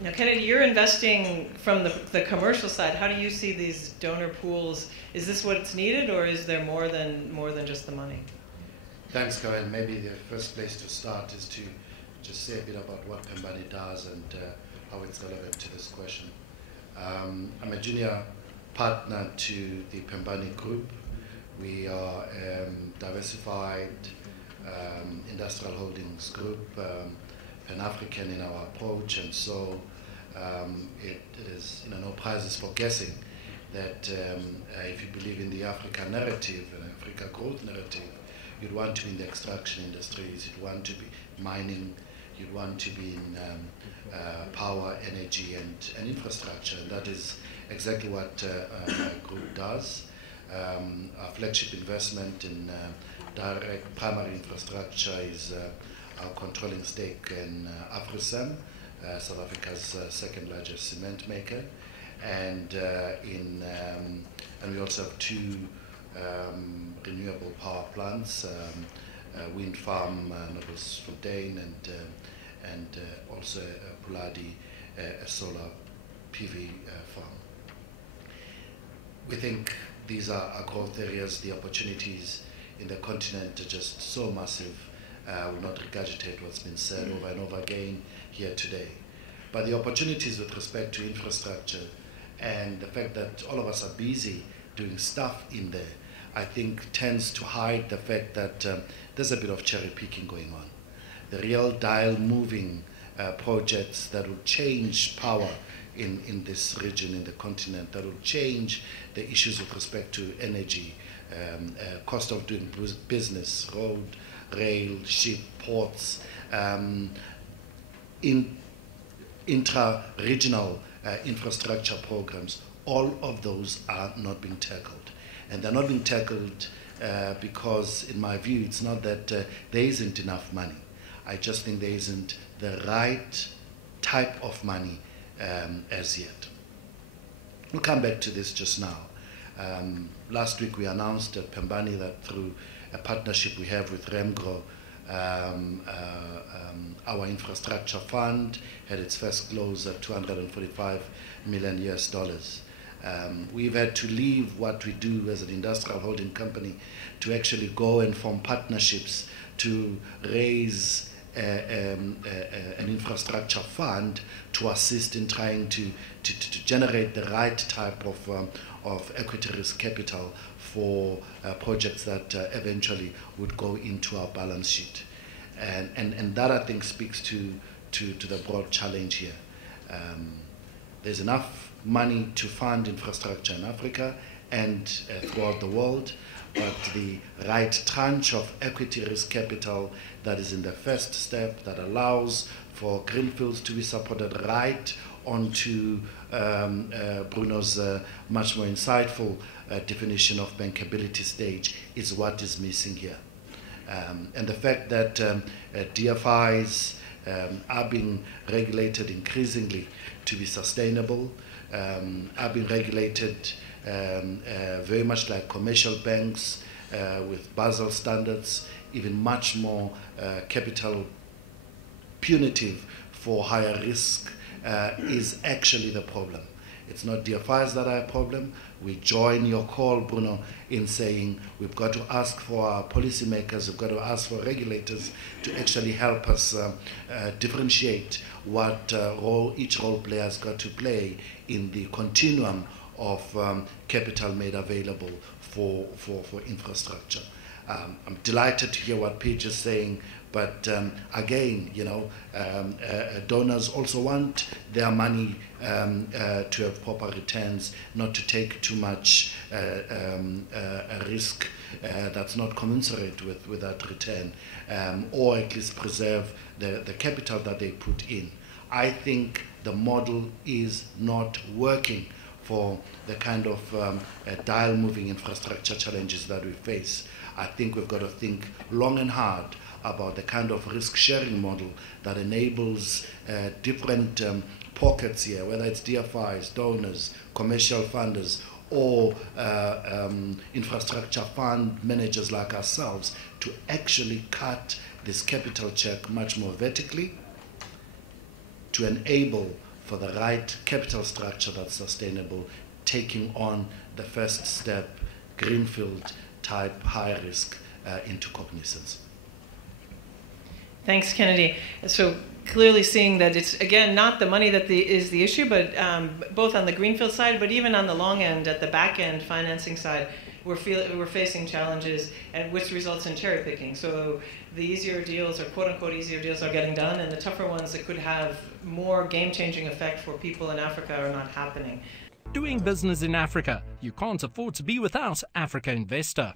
Now, Kennedy, you're investing from the commercial side. How do you see these donor pools? Is this what's needed, or is there more than just the money? Thanks, Karen. Maybe the first place to start is to just say a bit about what Pembani does and how it's relevant to this question. I'm a junior partner to the Pembani Group. We are diversified industrial holdings group, Pan-African in our approach, and so it is no prizes for guessing that if you believe in the Africa narrative, and Africa growth narrative, you'd want to be in the extraction industries, you'd want to be mining, you'd want to be in power, energy, and infrastructure. And that is exactly what my group does. Our flagship investment in direct primary infrastructure is our controlling stake in AfriSam, South Africa's second largest cement maker, and we also have two renewable power plants, wind farm, Nobles-Fontein, and also Puladi, a solar PV farm. We think these are our growth areas. The opportunities in the continent are just so massive. I will not regurgitate what's been said over and over again here today. But the opportunities with respect to infrastructure and the fact that all of us are busy doing stuff in there, I think tends to hide the fact that there's a bit of cherry picking going on. The real dial moving projects that will change power in this region, in the continent, that will change the issues with respect to energy, cost of doing business, road, rail, ship, ports, intra-regional infrastructure programs. All of those are not being tackled. And they're not being tackled because, in my view, it's not that there isn't enough money. I just think there isn't the right type of money as yet. We'll come back to this just now. Last week we announced at Pembani that through a partnership we have with Remgro, our infrastructure fund had its first close at $245 million. We've had to leave what we do as an industrial holding company to actually go and form partnerships to raise an infrastructure fund to assist in trying to generate the right type of equity risk capital for projects that eventually would go into our balance sheet. And that, I think, speaks to the broad challenge here. There's enough money to fund infrastructure in Africa and throughout the world, but the right tranche of equity risk capital that is in the first step that allows for greenfields to be supported right onto Bruno's much more insightful definition of bankability stage is what is missing here. And the fact that DFIs are being regulated increasingly to be sustainable, are being regulated very much like commercial banks with Basel standards, even much more capital punitive for higher risk is actually the problem. It's not DFIs that are a problem. We join your call, Bruno, in saying we've got to ask for our policymakers, we've got to ask for regulators to actually help us differentiate what role each role player has got to play in the continuum of capital made available for infrastructure. I'm delighted to hear what Pete is saying, but again, donors also want their money to have proper returns, not to take too much a risk that's not commensurate with that return, or at least preserve the capital that they put in. I think the model is not working for the kind of dial-moving infrastructure challenges that we face. I think we've got to think long and hard about the kind of risk-sharing model that enables different pockets here, whether it's DFIs, donors, commercial funders, or infrastructure fund managers like ourselves, to actually cut this capital check much more vertically to enable for the right capital structure that's sustainable, taking on the first step, greenfield type, high risk into Cognizance. Thanks, Kennedy. So clearly seeing that it's, again, not the money that is the issue, but both on the greenfield side, but even on the long end, at the back end financing side, we're facing challenges, and which results in cherry picking. So the easier deals, or quote unquote easier deals, are getting done, and the tougher ones that could have more game-changing effect for people in Africa are not happening. Doing business in Africa, you can't afford to be without Africa Investor.